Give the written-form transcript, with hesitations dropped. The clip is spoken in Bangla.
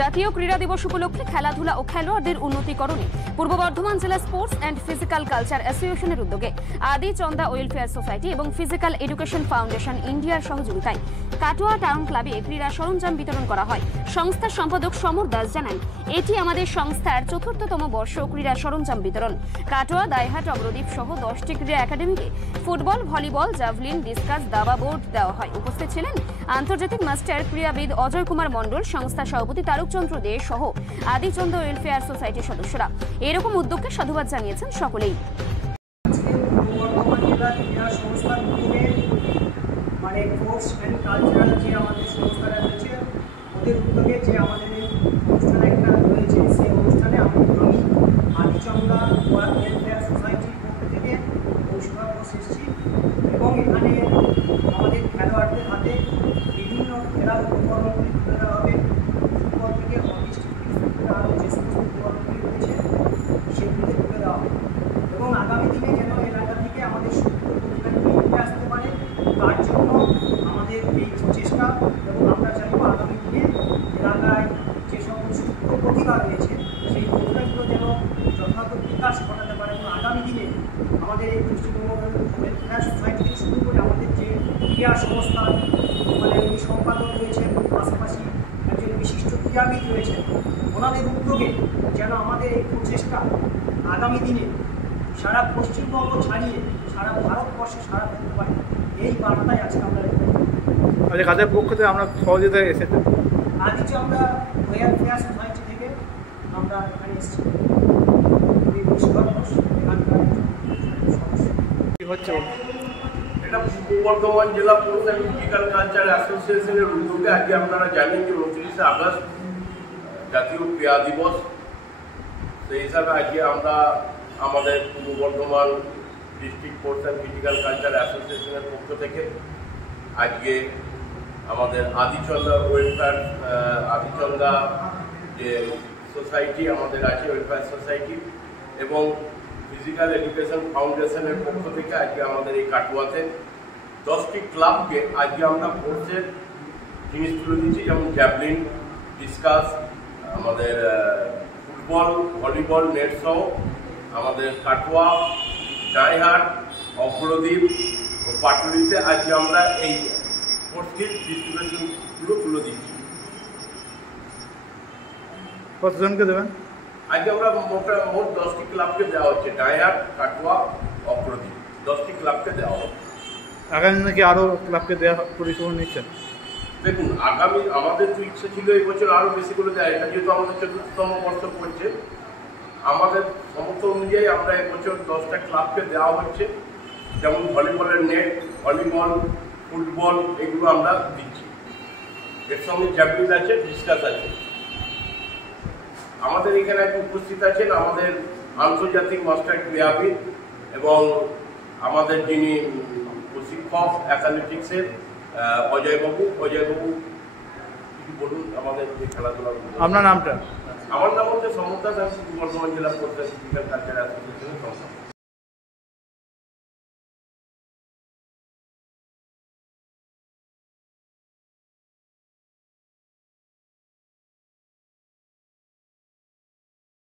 জাতীয় ক্রীড়া দিবস উপলক্ষে খেলাধুলা ও খেলোয়াড়দের উন্নতিকরণে পূর্ব বর্ধমান জেলা স্পোর্টস অ্যান্ড ফিজিক্যাল কালচার অ্যাসোসিয়েশনের উদ্যোগে আদি চন্দা ওয়েলফেয়ার সোসাইটি এবং ফিজিক্যাল এডুকেশন ফাউন্ডেশন ইন্ডিয়ার সহযোগিতায় কাটোয়া টাউন ক্লাবে ক্রীড়া সরঞ্জাম বিতরণ করা হয়। সংস্থার সম্পাদক সমর দাস জানান, এটি আমাদের সংস্থার ৪র্থতম বর্ষ ক্রীড়া সরঞ্জাম বিতরণ। কাটোয়া, দাইহাট, অগ্রদ্বীপ সহ 10টি ক্রীড়া একাডেমিকে ফুটবল, ভলিবল, জাভলিন, ডিসকাস, দাবা বোর্ড দেওয়া হয়। উপস্থিত ছিলেন আন্তর্জাতিক মাস্টার ক্রীড়াবিদ অজয় কুমার মণ্ডল, সংস্থার সভাপতি তারকচন্দ্র দে সহ আদি চন্দ্র ওয়েলফেয়ার সোসাইটির সদস্যরা। এরকম উদ্যোগকে সাধুবাদ জানিয়েছেন সকলেই। মানে স্পোর্টস অ্যান্ড কালচারাল যে আমাদের সংস্থাটা রয়েছে ওদের উদ্যোগে যে আমাদের অনুষ্ঠান একটা রয়েছে, সেই অনুষ্ঠানে আমি আদিচন্দা ওয়েলফেয়ার সোসাইটির পক্ষ থেকে পৌরসভা এসেছি এবং এখানে আমাদের খেলোয়াড়দের হাতে বিভিন্ন খেলার উপকরণগুলি তুলে দেওয়া হবে। ফুটবল থেকে হকি আরও যে সমস্ত উপকরণগুলি রয়েছে সেগুলি তুলে দেওয়া হবে এবং আগামী দিনে যেন এলাকা থেকে আমাদের উঠে আসতে পারে তার জন্য আমাদের এই প্রচেষ্টা এবং আমরা চাইব আগামী দিনে এলাকায় যে সকল সুপ্ত প্রতিভা রয়েছে সেই প্রতিভাগুলো যেন যথাযথ বিকাশ ঘটাতে পারে এবং আগামী দিনে আমাদের এই পশ্চিমবঙ্গ ওয়েলফেয়ার সোসাইটি থেকে শুরু করে আমাদের যে ক্রীড়া সংস্থা মানে উনি সম্পাদক রয়েছেন, পাশাপাশি একজন বিশিষ্ট ক্রীড়াবিদ রয়েছেন, ওনাদের উদ্যোগে যেন আমাদের এই প্রচেষ্টা আগামী দিনে সারা পশ্চিমবঙ্গ ছাড়িয়ে সারা ভারতবর্ষে সারা ফেলতে পারে, এই বার্তায় আজকে আমরা আচ্ছা, কাদের পক্ষ থেকে আমরা সহযোগিতায় এসেছি? আদিচে আমরা ওয়েলফেয়ার সোসাইটি থেকে আমরা এখানে এসেছি। কি হচ্ছে এটা পূর্ব বর্ধমান জেলা স্পোর্টস অ্যান্ড ফিজিক্যাল কালচার অ্যাসোসিয়েশনের উদ্যোগে আজকে আপনারা জানেন যে 29শে আগস্ট জাতীয় ক্রীড়া দিবস। সেই হিসাবে আজকে আমরা আমাদের পূর্ব Bardhaman district sports and physical culture অ্যাসোসিয়েশনের পক্ষ থেকে আজকে আমাদের আদিচন্দা ওয়েলফেয়ার আদিচন্দা যে সোসাইটি আমাদের আছে ওয়েলফেয়ার সোসাইটি এবং ফিজিক্যাল এডুকেশন ফাউন্ডেশনের পক্ষ থেকে আজকে আমাদের এই কাটোয়াতে 10টি ক্লাবকে আজকে আমরা স্পোর্টসের জিনিস তুলে দিচ্ছি, যেমন জ্যাভলিন, ডিসকাস, আমাদের ফুটবল, ভলিবল, নেট সহ আমাদের কাটোয়া, দাইহাট, অগ্রদ্বীপ ও পাটুলিতে আজকে আমরা এই স্পোর্টস ডিস্ট্রিবিউশনগুলো তুলে দিচ্ছি। কতজনকে দেবেন? আজকে আমরা মোট 10টি ক্লাবকে দেওয়া হচ্ছে, দাইহাট, কাটোয়া, অগ্রদ্বীপ 10টি ক্লাবকে দেওয়া হচ্ছে। আগামী দিনে কি আরও ক্লাবকে দেওয়া পরিষেবা নিচ্ছেন? দেখুন, আগামী আমাদের তো ইচ্ছে ছিল এই বছর আরও বেশি করে দেয়, এটা যেহেতু আমাদের ৪র্থতম বর্ষ পড়ছে, আমাদের সমর্থ অনুযায়ী আমরা এবছর 10টা ক্লাবকে দেওয়া হচ্ছে, যেমন ভলিবলের নেট, ভলিবল, ফুটবল এগুলো আমরা দিচ্ছি। এর সঙ্গে জ্যাভলিন আছে, ডিসকাস আছে। আমাদের এখানে উপস্থিত আছেন আমাদের আন্তর্জাতিক মাস্টার ক্রীড়াবিদ এবং আমাদের যিনি প্রশিক্ষক অ্যাথলেটিক্সের অজয়বাবু কিছু বলুন আমাদের যে খেলাধুলা। আপনার নামটা? আমার নাম হচ্ছে সমর দাস, আমি পূর্ব বর্ধমান জেলা স্পোর্টস অ্যান্ড ফিজিক্যাল কালচার অ্যাসোসিয়েশনের সংস্থাপক।